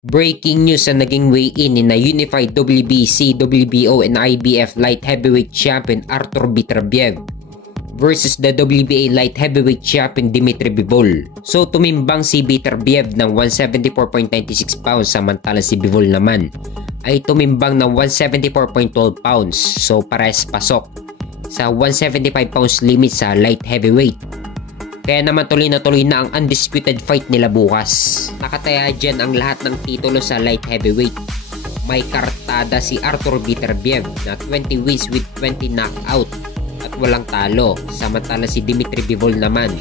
Breaking news na naging weigh-in ni na Unified WBC, WBO, and IBF Light Heavyweight Champion Artur Beterbiev versus the WBA Light Heavyweight Champion Dimitri Bivol. So tumimbang si Beterbiev ng 174.96 pounds samantalang si Bivol naman ay tumimbang ng 174.12 pounds. So parehas pasok sa 175 pounds limit sa light heavyweight. Kaya naman tuloy na ang undisputed fight nila bukas. Nakataya dyan ang lahat ng titulo sa light heavyweight. May kartada si Artur Beterbiev na 20 wins with 20 knockout at walang talo. Samantala si Dimitri Bivol naman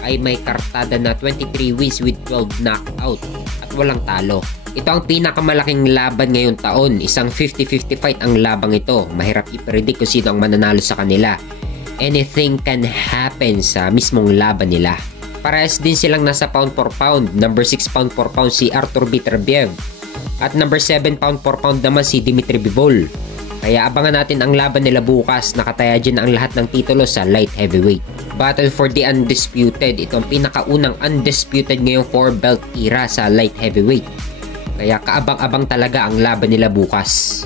ay may kartada na 23 wins with 12 knockout at walang talo. Ito ang pinakamalaking laban ngayong taon. Isang 50-50 fight ang labang ito. Mahirap i-predict kung sino ang mananalo sa kanila. Anything can happen sa mismong laban nila. Parehas din silang nasa pound for pound. Number 6 pound for pound si Artur Beterbiev at number 7 pound for pound naman si Dimitri Bivol. Kaya abangan natin ang laban nila bukas. Nakataya dyan ang lahat ng titulo sa light heavyweight. Battle for the undisputed. Ito ang pinakaunang undisputed ngayong 4 belt era sa light heavyweight. Kaya kaabang-abang talaga ang laban nila bukas.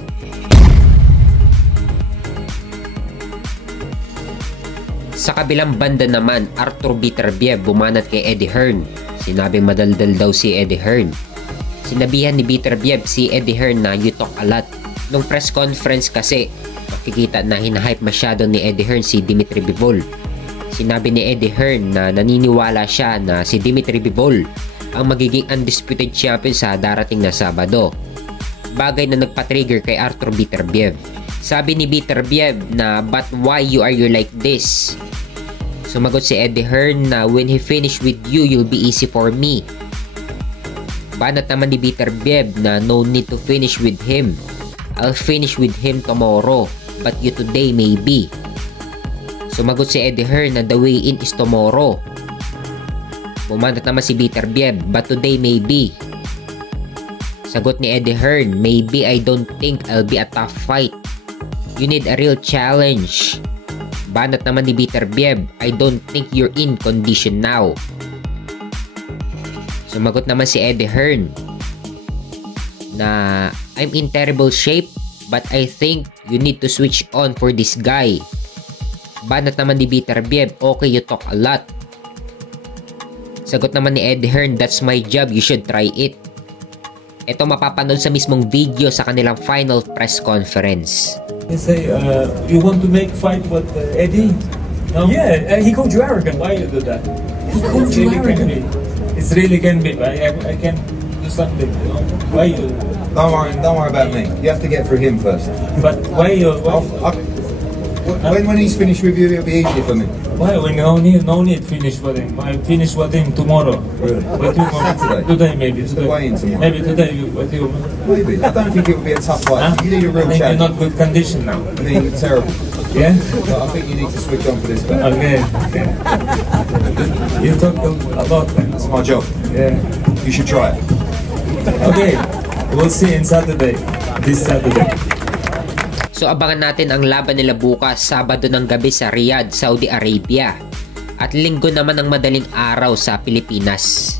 Sa kabilang banda naman, Artur Beterbiev bumanat kay Eddie Hearn. Sinabing madaldal daw si Eddie Hearn. Sinabihan ni Beterbiev si Eddie Hearn na you talk a lot. Nung press conference kasi, makikita na hinahype masyado ni Eddie Hearn si Dimitri Bivol. Sinabi ni Eddie Hearn na naniniwala siya na si Dimitri Bivol ang magiging undisputed champion sa darating na Sabado. Bagay na nagpa-trigger kay Artur Beterbiev. Sabi ni Beterbiev na but why you are like this? Sumagot si Eddie Hearn na when he finish with you, you'll be easy for me. Banat naman ni Beterbiev na no need to finish with him. I'll finish with him tomorrow, but you today maybe. Sumagot si Eddie Hearn na the way-in is tomorrow. Bumanat naman si Beterbiev, but today maybe. Sagot ni Eddie Hearn, maybe I don't think I'll be a tough fight. You need a real challenge. Banat naman ni Beterbiev, I don't think you're in condition now. Sumagot naman si Eddie Hearn na I'm in terrible shape but I think you need to switch on for this guy. Banat naman ni Beterbiev, okay, you talk a lot. Sagot naman ni Eddie Hearn, that's my job, you should try it. Ito mapapanood sa mismong video sa kanilang final press conference. You say, you want to make fight with Eddie? No? Yeah, he called you arrogant. Why you do that? He called you arrogant. It really can be. I can do something. You know? Why you? Don't worry about me. You have to get through him first. But why you? When he's finished with you, it'll be easier for me. Why? When no need finish with him. I finish with him tomorrow. Really? But you Saturday? Today maybe. It's the weigh-in tomorrow. Maybe today you. What you? Maybe. I don't think it will be a tough fight. Huh? You need a real I think you're challenge. not good condition now. I mean, terrible. Yeah. But I think you need to switch on for this guy. Okay. Okay. You talk a lot. Man. It's my job. Yeah. You should try it. Okay. We'll see in Saturday. This Saturday. So abangan natin ang laban nila bukas Sabado ng gabi sa Riyadh, Saudi Arabia at Linggo naman ng madaling araw sa Pilipinas.